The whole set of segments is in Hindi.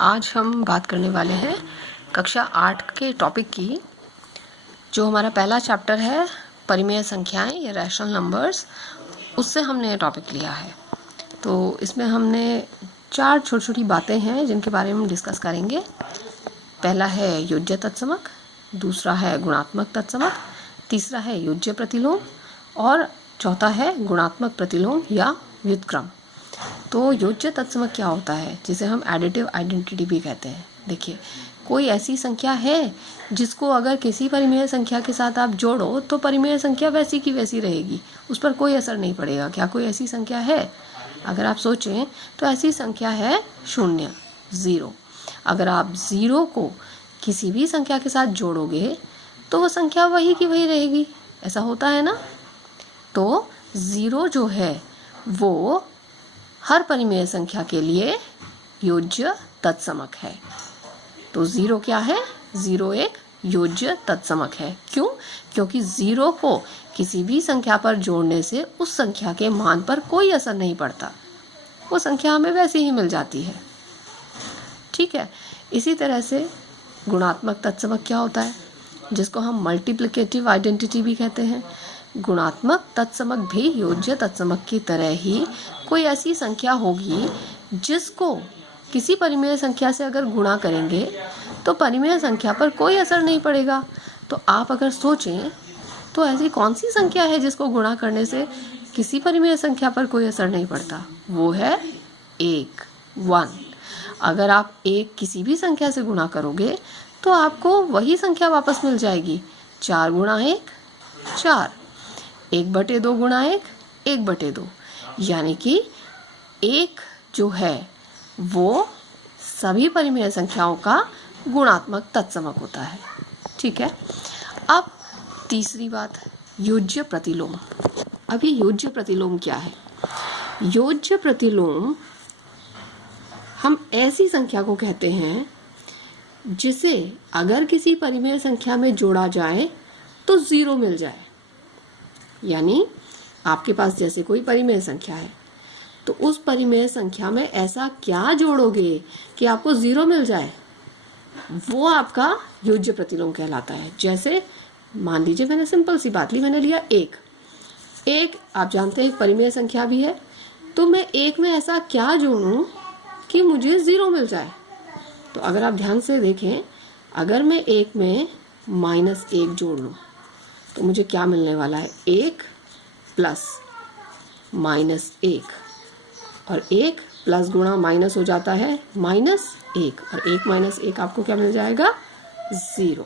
आज हम बात करने वाले हैं कक्षा 8 के टॉपिक की। जो हमारा पहला चैप्टर है परिमेय संख्याएं या रैशनल नंबर्स, उससे हमने टॉपिक लिया है। तो इसमें हमने 4 छोटी छोटी बातें हैं जिनके बारे में हम डिस्कस करेंगे। पहला है योज्य तत्समक, दूसरा है गुणात्मक तत्समक, तीसरा है योज्य प्रतिलोम और चौथा है गुणात्मक प्रतिलोम या व्युत्क्रम। तो योज्य तत्समक क्या होता है, जिसे हम एडिटिव आइडेंटिटी भी कहते हैं। देखिए, कोई ऐसी संख्या है जिसको अगर किसी परिमेय संख्या के साथ आप जोड़ो तो परिमेय संख्या वैसी की वैसी रहेगी, उस पर कोई असर नहीं पड़ेगा। क्या कोई ऐसी संख्या है? अगर आप सोचें तो ऐसी संख्या है 0, 0। अगर आप 0 को किसी भी संख्या के साथ जोड़ोगे तो वो संख्या वही की वही रहेगी। ऐसा होता है ना? तो 0 जो है वो हर परिमेय संख्या के लिए योज्य तत्समक है। तो 0 क्या है? 0 एक योज्य तत्समक है। क्यों? क्योंकि 0 को किसी भी संख्या पर जोड़ने से उस संख्या के मान पर कोई असर नहीं पड़ता, वो संख्या हमें वैसे ही मिल जाती है। ठीक है। इसी तरह से गुणात्मक तत्समक क्या होता है, जिसको हम मल्टीप्लिकेटिव आइडेंटिटी भी कहते हैं। गुणात्मक तत्समक भी योज्य तत्समक की तरह ही कोई ऐसी संख्या होगी जिसको किसी परिमेय संख्या से अगर गुणा करेंगे तो परिमेय संख्या पर कोई असर नहीं पड़ेगा। तो आप अगर सोचें तो ऐसी कौन सी संख्या है जिसको गुणा करने से किसी परिमेय संख्या पर कोई असर नहीं पड़ता? वो है 1। अगर आप 1 किसी भी संख्या से गुणा करोगे तो आपको वही संख्या वापस मिल जाएगी। 4 गुणा 1 4, 1/2 गुणा 1 1/2। यानी कि 1 जो है वो सभी परिमेय संख्याओं का गुणात्मक तत्समक होता है। ठीक है। अब तीसरी बात, योज्य प्रतिलोम। अब ये योज्य प्रतिलोम क्या है? योज्य प्रतिलोम हम ऐसी संख्या को कहते हैं जिसे अगर किसी परिमेय संख्या में जोड़ा जाए तो 0 मिल जाए। यानी आपके पास जैसे कोई परिमेय संख्या है तो उस परिमेय संख्या में ऐसा क्या जोड़ोगे कि आपको 0 मिल जाए, वो आपका योज्य प्रतिलोम कहलाता है। जैसे मान लीजिए मैंने सिंपल सी बात ली, मैंने लिया 1 आप जानते हैं एक परिमेय संख्या भी है, तो मैं 1 में ऐसा क्या जोड़ूं कि मुझे 0 मिल जाए। तो अगर आप ध्यान से देखें, अगर मैं 1 में -1 जोड़ लूं तो मुझे क्या मिलने वाला है? 1 प्लस -1, और 1 प्लस गुणा माइनस हो जाता है -1, और 1 - 1 आपको क्या मिल जाएगा? 0।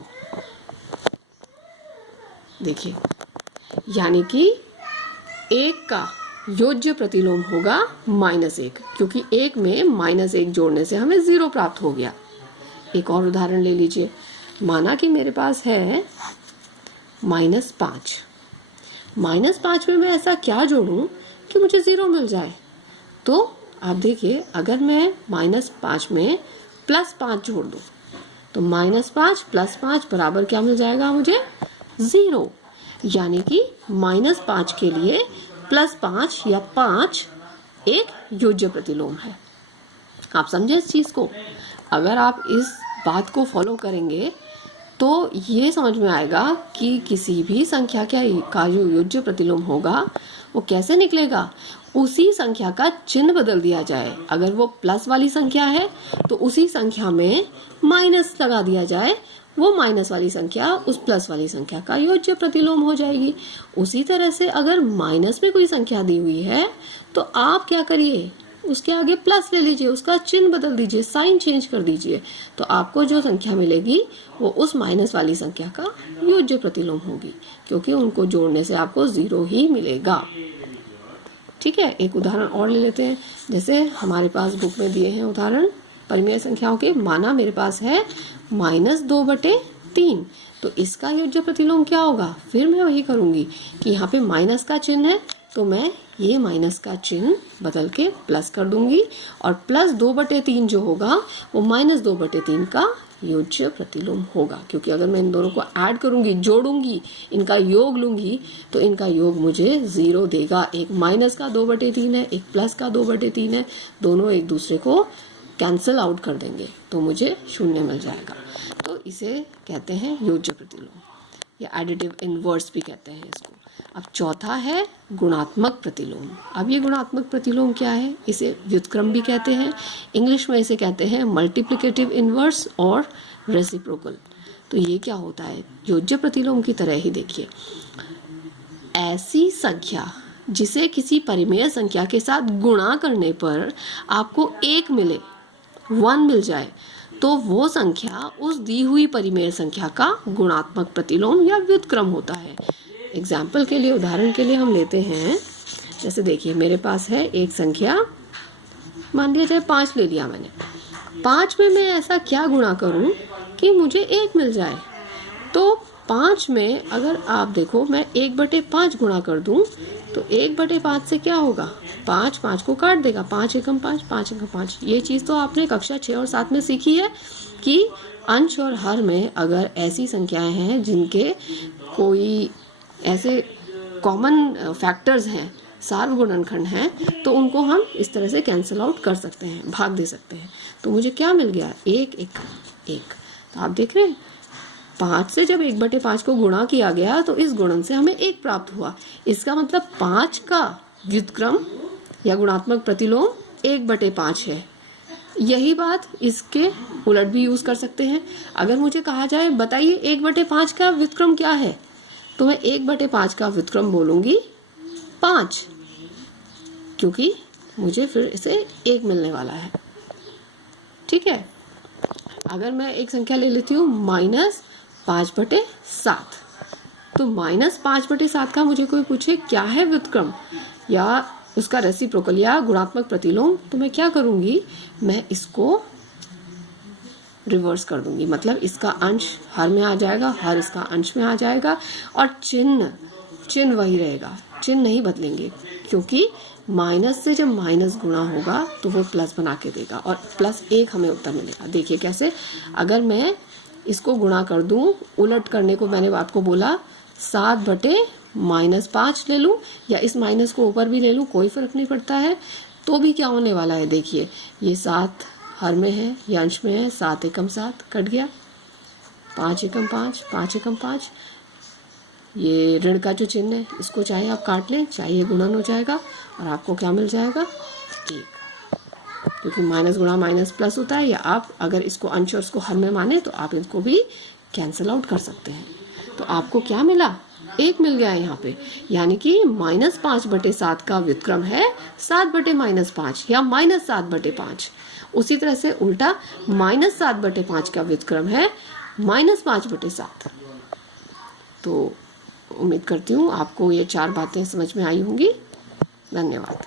देखिए, यानी कि 1 का योज्य प्रतिलोम होगा -1, क्योंकि 1 में -1 जोड़ने से हमें 0 प्राप्त हो गया। एक और उदाहरण ले लीजिए। माना कि मेरे पास है -5। -5 में मैं ऐसा क्या जोड़ूं कि मुझे 0 मिल जाए? तो आप देखिए, अगर मैं -5 में +5 जोड़ दूं तो -5 + 5 बराबर क्या मिल जाएगा मुझे? 0। यानी कि -5 के लिए +5 या 5 एक योज्य प्रतिलोम है। आप समझे इस चीज को? अगर आप इस बात को फॉलो करेंगे तो ये समझ में आएगा कि किसी भी संख्या का जो योज्य प्रतिलोम होगा वो कैसे निकलेगा। उसी संख्या का चिन्ह बदल दिया जाए। अगर वो प्लस वाली संख्या है तो उसी संख्या में माइनस लगा दिया जाए, वो माइनस वाली संख्या उस प्लस वाली संख्या का योज्य प्रतिलोम हो जाएगी। उसी तरह से अगर माइनस में कोई संख्या दी हुई है तो आप क्या करिए, उसके आगे प्लस ले लीजिए, उसका चिन्ह बदल दीजिए, साइन चेंज कर दीजिए, तो आपको जो संख्या मिलेगी वो उस माइनस वाली संख्या का योज्य प्रतिलोम होगी, क्योंकि उनको जोड़ने से आपको 0 ही मिलेगा। ठीक है। एक उदाहरण और ले लेते हैं। जैसे हमारे पास बुक में दिए हैं उदाहरण परिमेय संख्याओं के। माना मेरे पास है -2/3, तो इसका योज्य प्रतिलोम क्या होगा? फिर मैं वही करूंगी कि यहाँ पे माइनस का चिन्ह है तो मैं ये माइनस का चिन्ह बदल के प्लस कर दूंगी, और +2/3 जो होगा वो -2/3 का योज्य प्रतिलोम होगा। क्योंकि अगर मैं इन दोनों को ऐड करूंगी, जोड़ूंगी, इनका योग लूंगी तो इनका योग मुझे 0 देगा। एक माइनस का 2/3 है, एक प्लस का 2/3 है, दोनों एक दूसरे को कैंसिल आउट कर देंगे तो मुझे 0 मिल जाएगा। तो इसे कहते हैं योज्य प्रतिलोम या एडिटिव इनवर्स भी कहते हैं इसको। अब चौथा है गुणात्मक प्रतिलोम। अब ये गुणात्मक प्रतिलोम क्या है? इसे व्युत्क्रम भी कहते हैं, इंग्लिश में इसे कहते हैं मल्टीप्लिकेटिव इनवर्स और रेसिप्रोकल। तो ये क्या होता है? योज्य प्रतिलोम की तरह ही देखिए, ऐसी संख्या जिसे किसी परिमेय संख्या के साथ गुणा करने पर आपको 1 मिले, 1 मिल जाए, तो वो संख्या उस दी हुई परिमेय संख्या का गुणात्मक प्रतिलोम या व्युत्क्रम होता है। एग्जाम्पल के लिए, उदाहरण के लिए हम लेते हैं, जैसे देखिए मेरे पास है एक संख्या, मान लिया जाए 5 ले लिया मैंने। 5 में मैं ऐसा क्या गुणा करूं कि मुझे 1 मिल जाए? तो 5 में अगर आप देखो मैं 1/5 गुणा कर दूं तो 1/5 से क्या होगा? 5 को काट देगा, 5 एकम 5, 5 एकम 5। ये चीज़ तो आपने कक्षा 6 और 7 में सीखी है कि अंश और हर में अगर ऐसी संख्याएं हैं जिनके कोई ऐसे कॉमन फैक्टर्स हैं, सार्वगुणनखंड हैं, तो उनको हम इस तरह से कैंसिल आउट कर सकते हैं, भाग दे सकते हैं। तो मुझे क्या मिल गया? 1 एकम 1। तो आप देख रहे हैं 5 से जब 1/5 को गुणा किया गया तो इस गुणन से हमें 1 प्राप्त हुआ। इसका मतलब 5 का व्युत्क्रम या गुणात्मक प्रतिलोम 1/5 है। यही बात इसके उलट भी यूज कर सकते हैं। अगर मुझे कहा जाए बताइए 1/5 का व्युत्क्रम क्या है, तो मैं 1/5 का व्युत्क्रम बोलूंगी 5, क्योंकि मुझे फिर इसे 1 मिलने वाला है। ठीक है। अगर मैं एक संख्या ले लेती हूँ -5/7, तो -5/7 का मुझे कोई पूछे क्या है व्युत्क्रम या उसका रेसिप्रोकल या गुणात्मक प्रतिलोम, तो मैं क्या करूंगी? मैं इसको रिवर्स कर दूंगी, मतलब इसका अंश हर में आ जाएगा, हर इसका अंश में आ जाएगा, और चिन्ह वही रहेगा, चिन्ह नहीं बदलेंगे, क्योंकि माइनस से जब माइनस गुणा होगा तो वो प्लस बना के देगा और +1 हमें उत्तर मिलेगा। देखिए कैसे, अगर मैं इसको गुणा कर दूं, उलट करने को मैंने आपको बोला 7/-5 ले लूं या इस माइनस को ऊपर भी ले लूं, कोई फर्क नहीं पड़ता है, तो भी क्या होने वाला है? देखिए ये 7 हर में है, ये अंश में है, 7 एकम 7 कट गया, 5 एकम 5, 5 एकम 5। ये ऋण का जो चिन्ह है इसको चाहे आप काट लें, चाहे ये गुणन हो जाएगा और आपको क्या मिल जाएगा? 1, क्योंकि माइनस गुणा माइनस प्लस होता है। या आप अगर इसको अंश और इसको हर में माने तो आप इसको भी कैंसिल आउट कर सकते हैं। तो आपको क्या मिला? 1 मिल गया यहाँ पे, यानी कि -5/7 का व्युत्क्रम है 7/-5 या -7/5। उसी तरह से उल्टा -7/5 का व्युत्क्रम है -5/7। तो उम्मीद करती हूँ आपको ये 4 बातें समझ में आई होंगी। धन्यवाद।